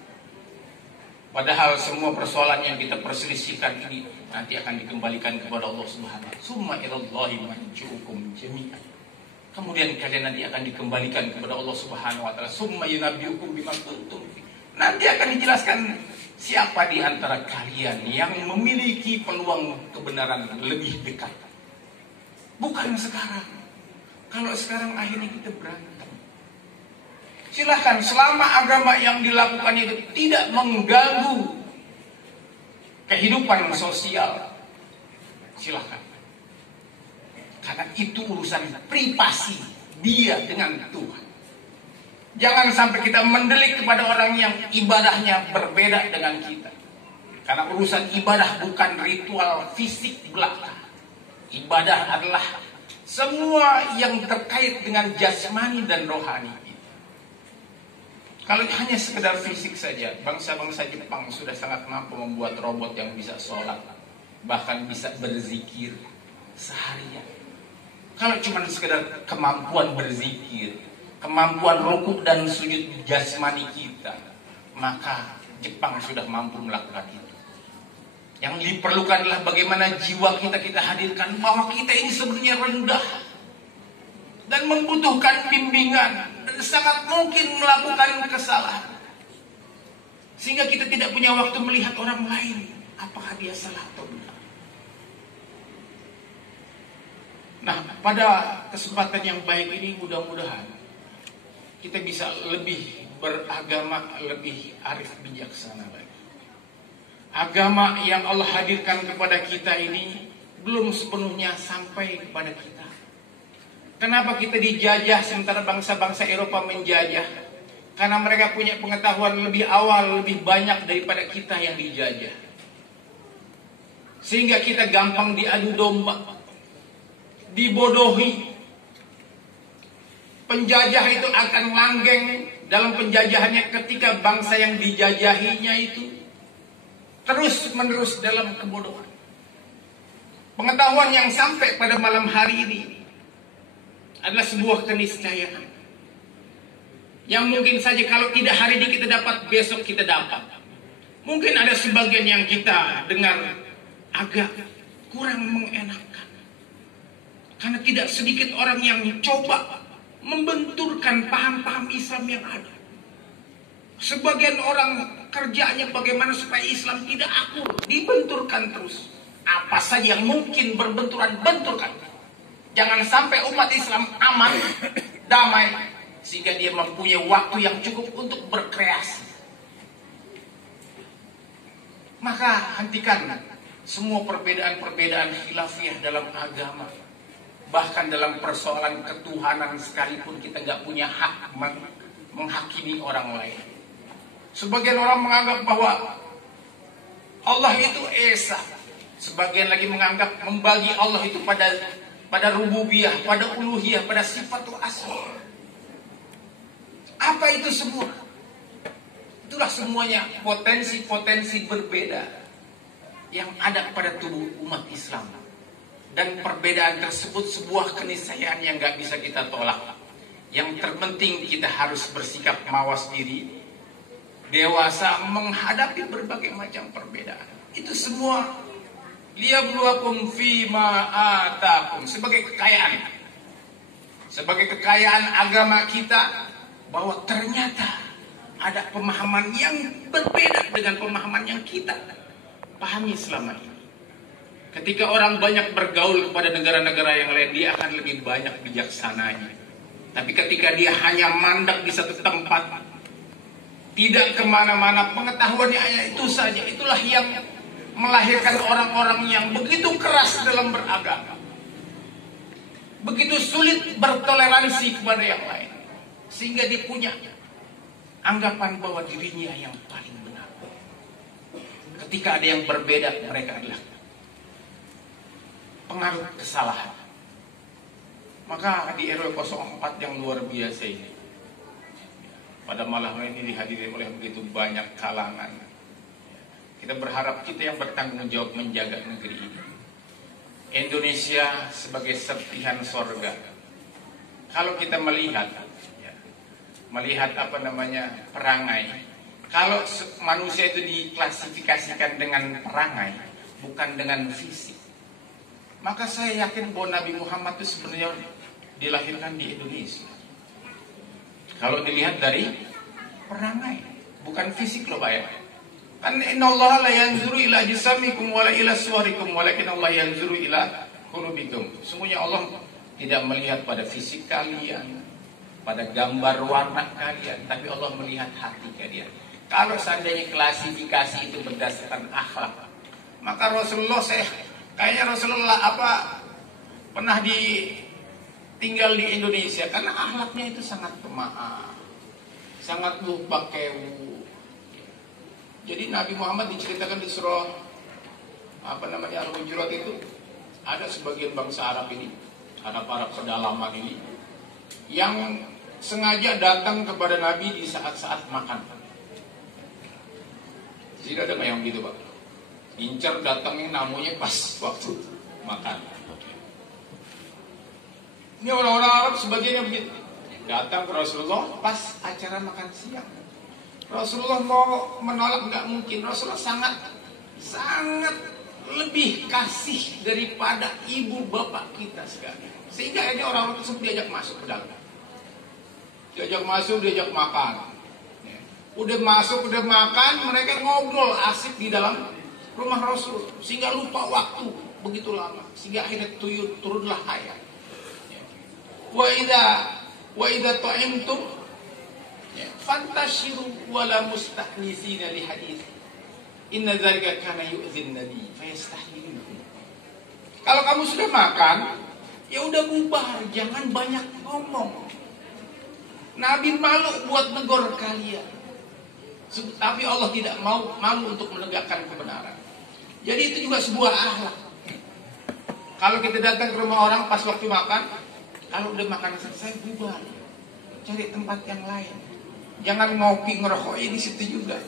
Padahal semua persoalan yang kita perselisihkan ini nanti akan dikembalikan kepada Allah Subhanahu wa taala. Summa ilallahi marji'ukum jami'an. Kemudian kalian nanti akan dikembalikan kepada Allah Subhanahu wa taala. Summa yunabbi'ukum bima kuntum fi. Nanti akan dijelaskan siapa di antara kalian yang memiliki peluang kebenaran lebih dekat. Bukan sekarang. Kalau sekarang akhirnya kita berantem. Silahkan, selama agama yang dilakukan itu tidak mengganggu kehidupan sosial, silahkan. Karena itu urusan privasi dia dengan Tuhan. Jangan sampai kita mendelik kepada orang yang ibadahnya berbeda dengan kita. Karena urusan ibadah bukan ritual fisik belaka. Ibadah adalah semua yang terkait dengan jasmani dan rohani. Kalau hanya sekedar fisik saja, bangsa-bangsa Jepang sudah sangat mampu membuat robot yang bisa sholat, bahkan bisa berzikir seharian. Kalau cuma sekedar kemampuan berzikir, kemampuan rukuk dan sujud jasmani kita, maka Jepang sudah mampu melakukan itu. Yang diperlukan adalah bagaimana jiwa kita hadirkan bahwa kita ini sebenarnya rendah dan membutuhkan bimbingan dan sangat mungkin melakukan kesalahan, sehingga kita tidak punya waktu melihat orang lain apakah dia salah atau benar. Nah, pada kesempatan yang baik ini mudah-mudahan kita bisa lebih beragama, lebih arif bijaksana lagi. Agama yang Allah hadirkan kepada kita ini belum sepenuhnya sampai kepada kita. Kenapa kita dijajah sementara bangsa-bangsa Eropa menjajah? Karena mereka punya pengetahuan lebih awal, lebih banyak daripada kita yang dijajah. Sehingga kita gampang diadu domba, dibodohi. Penjajah itu akan langgeng dalam penjajahannya ketika bangsa yang dijajahinya itu terus menerus dalam kebodohan. Pengetahuan yang sampai pada malam hari ini adalah sebuah keniscayaan yang mungkin saja kalau tidak hari ini kita dapat, besok kita dapat. Mungkin ada sebagian yang kita dengar agak kurang mengenakan, karena tidak sedikit orang yang coba membenturkan paham-paham Islam yang ada. Sebagian orang kerjanya bagaimana supaya Islam tidak akur, dibenturkan terus. Apa saja yang mungkin berbenturan, benturkan. Jangan sampai umat Islam aman, damai, sehingga dia mempunyai waktu yang cukup untuk berkreasi. Maka hentikan semua perbedaan-perbedaan khilafiyah dalam agama. Bahkan dalam persoalan ketuhanan sekalipun kita nggak punya hak menghakimi orang lain. Sebagian orang menganggap bahwa Allah itu esa. Sebagian lagi menganggap membagi Allah itu pada rububiyah, pada uluhiyah, pada sifatul asma. Apa itu semua? Itulah semuanya potensi-potensi berbeda yang ada pada tubuh umat Islam. Dan perbedaan tersebut sebuah keniscayaan yang gak bisa kita tolak. Yang terpenting kita harus bersikap mawas diri, dewasa menghadapi berbagai macam perbedaan. Itu semua liyabluwakum fima atakum, sebagai kekayaan. Sebagai kekayaan agama kita, bahwa ternyata ada pemahaman yang berbeda dengan pemahaman yang kita pahami selama ini. Ketika orang banyak bergaul kepada negara-negara yang lain, dia akan lebih banyak bijaksananya. Tapi ketika dia hanya mandek di satu tempat, tidak kemana-mana, pengetahuannya hanya itu saja. Itulah yang melahirkan orang-orang yang begitu keras dalam beragama, begitu sulit bertoleransi kepada yang lain, sehingga dia punya anggapan bahwa dirinya yang paling benar. Ketika ada yang berbeda, mereka adalah pengaruh kesalahan. Maka di RW 04 yang luar biasa ini, pada malam ini dihadiri oleh begitu banyak kalangan, kita berharap kita yang bertanggung jawab menjaga negeri ini, Indonesia sebagai serpihan sorga. Kalau kita melihat perangai, kalau manusia itu diklasifikasikan dengan perangai, bukan dengan fisik, maka saya yakin bahwa Nabi Muhammad itu sebenarnya dilahirkan di Indonesia. Kalau dilihat dari perangai, bukan fisik loh Pak ya. Kan innallaha la yanzuru ila jisamikum wala ila suwarikum walakin Allah yanzuru ila qulubikum. Sesungguhnya Allah tidak melihat pada fisik kalian, pada gambar warna kalian, tapi Allah melihat hati kalian. Kalau seandainya klasifikasi itu berdasarkan akhlak, maka Kayaknya Rasulullah pernah tinggal di Indonesia karena akhlaknya itu sangat pemaaf, sangat lupa kewu. Jadi Nabi Muhammad diceritakan di surah Al-Hujurat itu, ada sebagian bangsa Arab ini, Arab pedalaman ini, yang sengaja datang kepada Nabi di saat-saat makan. Tidak ada yang gitu Pak. Incar datangnya namanya pas waktu makan. Ini orang-orang Arab sebagiannya begitu. Datang ke Rasulullah pas acara makan siang. Rasulullah mau menolak nggak mungkin. Rasulullah sangat lebih kasih daripada ibu bapak kita sekalian. Sehingga ini orang-orang tersebut diajak masuk ke dalam. Diajak makan. Udah masuk, udah makan, mereka ngobrol asik di dalam rumah Rasul, sehingga lupa waktu begitu lama, sehingga akhirnya turunlah ayat. Wa idza ta'imtum fantashiru wa la mustahnisina li hadits. Inna dzalika kana yu'zin nabi fayastahyi minkum. Kalau kamu sudah makan, ya udah bubar, jangan banyak ngomong. Nabi malu buat negor kalian. Tapi Allah tidak malu untuk menegakkan kebenaran. Jadi itu juga sebuah akhlak. Kalau kita datang ke rumah orang pas waktu makan, kalau udah makan selesai bubar, cari tempat yang lain. Jangan ngopi ngerokok di situ juga.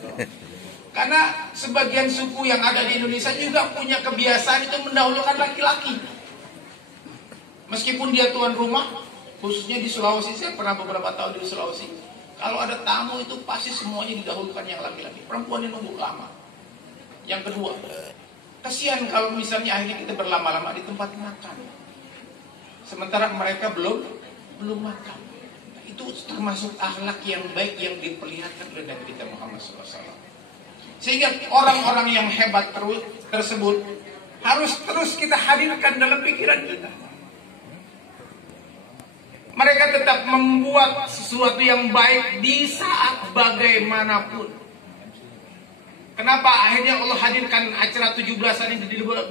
Karena sebagian suku yang ada di Indonesia juga punya kebiasaan itu mendahulukan laki-laki. Meskipun dia tuan rumah, khususnya di Sulawesi, saya pernah beberapa tahun di Sulawesi. Kalau ada tamu itu pasti semuanya didahulukan yang laki-laki. Perempuan ini nunggu lama. Yang kedua, kasihan kalau misalnya akhirnya kita berlama-lama di tempat makan, sementara mereka belum makan. Itu termasuk akhlak yang baik yang diperlihatkan oleh Nabi kita Muhammad SAW. Sehingga orang-orang yang hebat tersebut harus terus kita hadirkan dalam pikiran kita. Mereka tetap membuat sesuatu yang baik di saat bagaimanapun. Kenapa akhirnya Allah hadirkan acara 17-an ini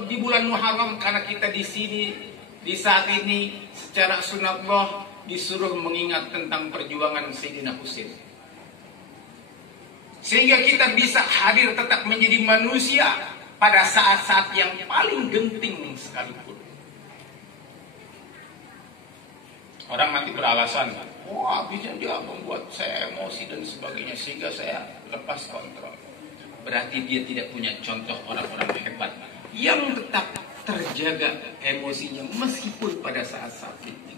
di bulan Muharram? Karena kita di sini di saat ini secara sunatullah disuruh mengingat tentang perjuangan Sayyidina Husain. Sehingga kita bisa hadir tetap menjadi manusia pada saat-saat yang paling genting sekalipun. Orang nanti beralasan, wah bisa dia membuat saya emosi dan sebagainya sehingga saya lepas kontrol. Berarti dia tidak punya contoh orang-orang hebat yang tetap terjaga emosinya meskipun pada saat-saat genting.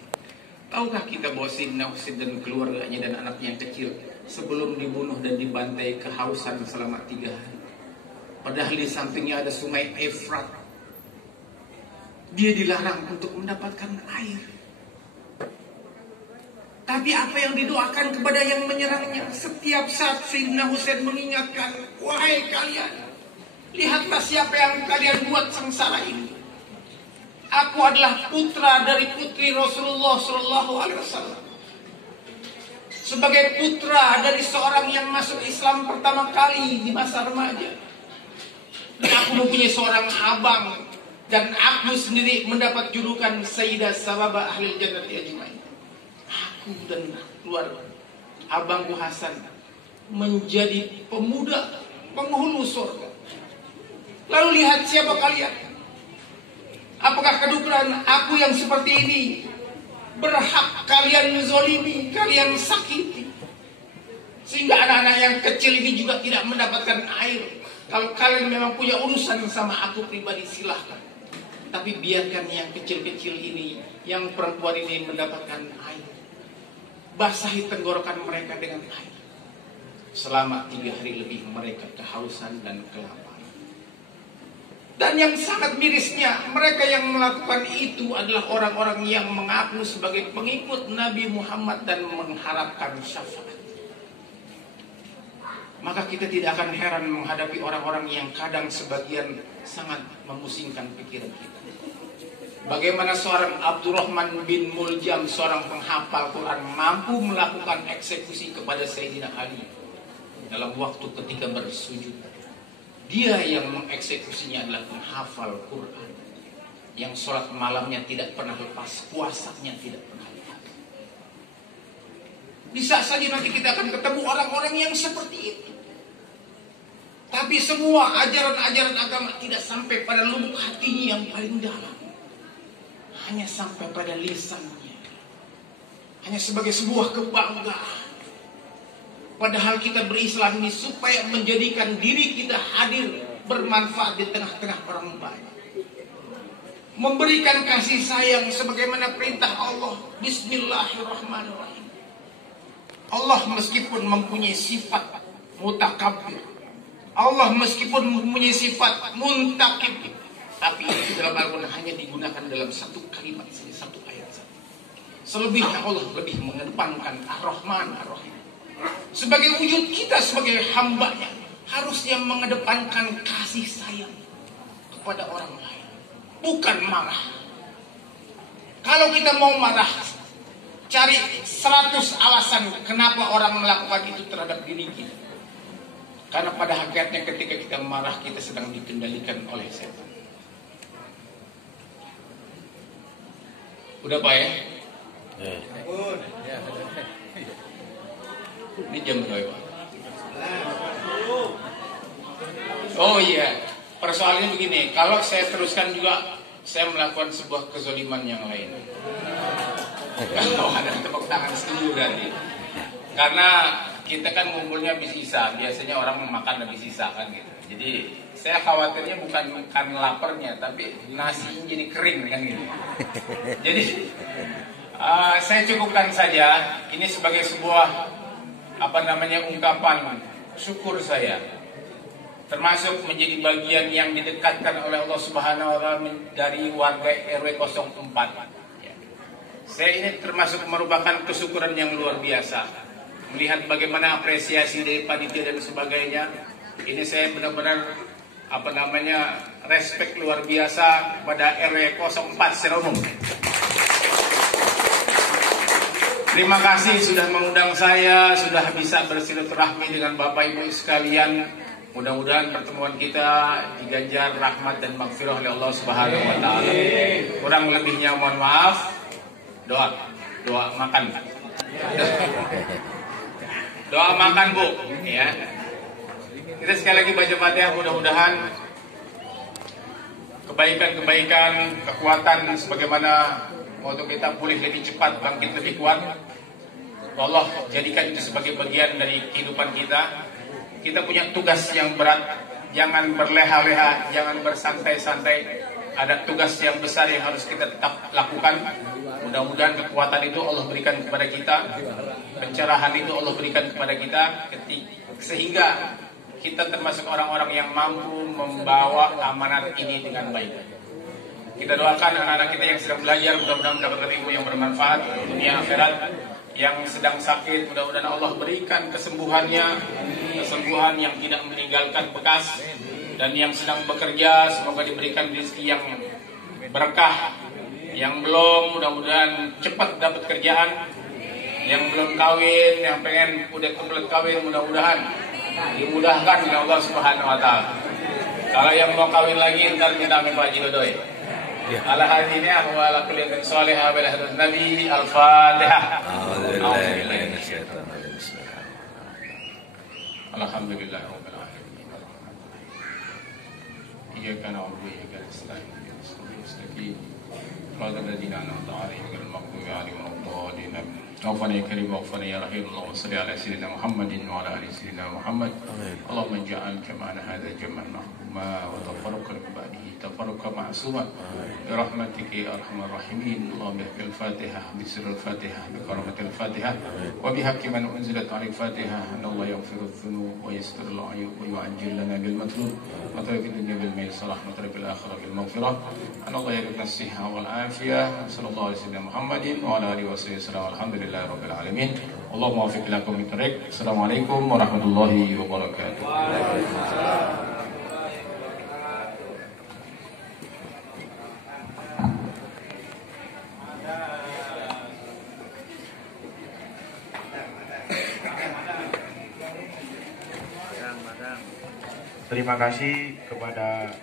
Tahukah kita bahwa Sayyidina Husain dan keluarganya dan anaknya yang kecil sebelum dibunuh dan dibantai kehausan selama 3 hari. Padahal di sampingnya ada sungai Efrat. Dia dilarang untuk mendapatkan air. Tapi apa yang didoakan kepada yang menyerangnya? Setiap saat Sayyidina Husain mengingatkan, wahai kalian, lihatlah siapa yang kalian buat sengsara ini. Aku adalah putra dari putri Rasulullah SAW. Sebagai putra dari seorang yang masuk Islam pertama kali di masa remaja. Dan aku mempunyai seorang abang. Dan aku sendiri mendapat julukan Sayyidah Sababa Ahlil Jannati Ajmain. Aku dan keluarga abangku Hasan menjadi pemuda penghulu surga. Lalu lihat siapa kalian. Apakah kedudukan aku yang seperti ini berhak kalian zolimi, kalian sakiti? Sehingga anak-anak yang kecil ini juga tidak mendapatkan air. Kalau kalian memang punya urusan sama aku pribadi silahkan. Tapi biarkan yang kecil-kecil ini, yang perempuan ini mendapatkan air. Basahi tenggorokan mereka dengan air. Selama 3 hari lebih mereka kehausan dan kelaparan. Dan yang sangat mirisnya, mereka yang melakukan itu adalah orang-orang yang mengaku sebagai pengikut Nabi Muhammad dan mengharapkan syafaat. Maka kita tidak akan heran menghadapi orang-orang yang kadang sebagian sangat memusingkan pikiran kita. Bagaimana seorang Abdurrahman bin Muljam, seorang penghafal Quran, mampu melakukan eksekusi kepada Sayyidina Ali dalam waktu ketika bersujud. Dia yang mengeksekusinya adalah penghafal Quran, yang sholat malamnya tidak pernah lepas, puasanya tidak pernah lepas. Bisa saja nanti kita akan ketemu orang-orang yang seperti itu. Tapi semua ajaran-ajaran agama tidak sampai pada lubuk hatinya yang paling dalam. Hanya sampai pada lisannya. Hanya sebagai sebuah kebanggaan. Padahal kita berislam ini supaya menjadikan diri kita hadir bermanfaat di tengah-tengah orang banyak. Memberikan kasih sayang sebagaimana perintah Allah. Bismillahirrahmanirrahim. Allah meskipun mempunyai sifat mutakabbir, Allah meskipun mempunyai sifat muntakib, tapi itu dalam Al-Quran hanya digunakan dalam satu kalimat saja, satu ayat saja. Selebihnya Allah lebih mengedepankan Ar-Rahman Ar-Rahim. Sebagai wujud kita sebagai hambanya, harusnya mengedepankan kasih sayang kepada orang lain, bukan marah. Kalau kita mau marah, cari 100 alasan kenapa orang melakukan itu terhadap diri kita. Karena pada hakikatnya ketika kita marah, kita sedang dikendalikan oleh setan. Udah Pak ya? Ini jam berapa Pak? Oh iya, persoalannya begini. Kalau saya teruskan juga, saya melakukan sebuah kezaliman yang lain. Kalau ada tepuk tangan seluruh dari. Karena kita kan ngumpulnya habis isa, biasanya orang makan habis isa kan gitu. Jadi saya khawatirnya bukan karena laparnya, tapi nasinya jadi kering kan gitu. Jadi saya cukupkan saja ini sebagai sebuah ungkapan syukur saya, termasuk menjadi bagian yang didekatkan oleh Allah Subhanahu wa taala dari warga RW 04. Saya ini termasuk merupakan kesyukuran yang luar biasa. Melihat bagaimana apresiasi dari panitia dan sebagainya. Ini saya benar-benar respect luar biasa pada RW 04 secara umum. Terima kasih sudah mengundang saya, sudah bisa bersilaturahmi dengan Bapak Ibu sekalian. Mudah-mudahan pertemuan kita diganjar rahmat dan maghfirah oleh Allah Subhanahu wa taala. Kurang lebihnya mohon maaf. Doa makan. Doa makan, Bu, ya. Kita sekali lagi baca Fatihah, mudah-mudahan kebaikan-kebaikan, kekuatan sebagaimana untuk kita pulih lebih cepat, bangkit lebih kuat. Allah jadikan itu sebagai bagian dari kehidupan kita. Kita punya tugas yang berat, jangan berleha-leha, jangan bersantai-santai. Ada tugas yang besar yang harus kita tetap lakukan. Mudah-mudahan kekuatan itu Allah berikan kepada kita, pencerahan itu Allah berikan kepada kita, sehingga kita termasuk orang-orang yang mampu membawa amanat ini dengan baik. Kita doakan anak-anak kita yang sedang belajar, mudah-mudahan mendapatkan ilmu yang bermanfaat untuk dunia akhirat. Yang sedang sakit, mudah-mudahan Allah berikan kesembuhan yang tidak meninggalkan bekas. Dan yang sedang bekerja, semoga diberikan rezeki yang berkah. Yang belum, mudah-mudahan cepat dapat kerjaan. Yang belum kawin, yang pengen udah komplit kawin, mudah-mudahan dimudahkan oleh Allah Subhanahu wa taala. Kalau yang mau kawin lagi, ntar minta Pak Haji Dodoy. Ala hadiniah wa ala kulli salihah wa ala nabi al-Fatihah. Alhamdulillah rabbil alamin. Iyyaka na'budu wa iyyaka nasta'in. Mustaqim. Qala alladziina an'amta 'alaihim ghairil maghdubi 'alaihim waladdallin. Ghafara ya karim, ghafara ya rahim. Allahumma shalli ala sayyidina Muhammadin wa ala ali sayyidina Muhammad. Allahumma ij'al jam'ana hadha jam'an mahmuma wa tafarraqna min ba'dihi tafarruqan ma'suman. Bi rahmatika ya arhamar rahimin. Allahumma bil Fatihah bi sirril Fatihah bi karamatil Fatihah wa bi haqqi man unzilat 'alaik Fatihah. Anna Allah yaghfiru dhunub wa yastirul 'uyub wa yu'ajjil lana bil matlub. Wa tawfiq dunya bil maisarah wa tawfiq al akhirah bil maghfirah. Anna Allah yarzuqna as-sihha wal afiyah. Sallallahu alaihi wasallam Muhammadin wa ala alihi wasallam. Alhamdulillah rabbil alamin. Allahumma waffiq lakum bitariq. Assalamualaikum warahmatullahi wabarakatuh. Terima kasih kepada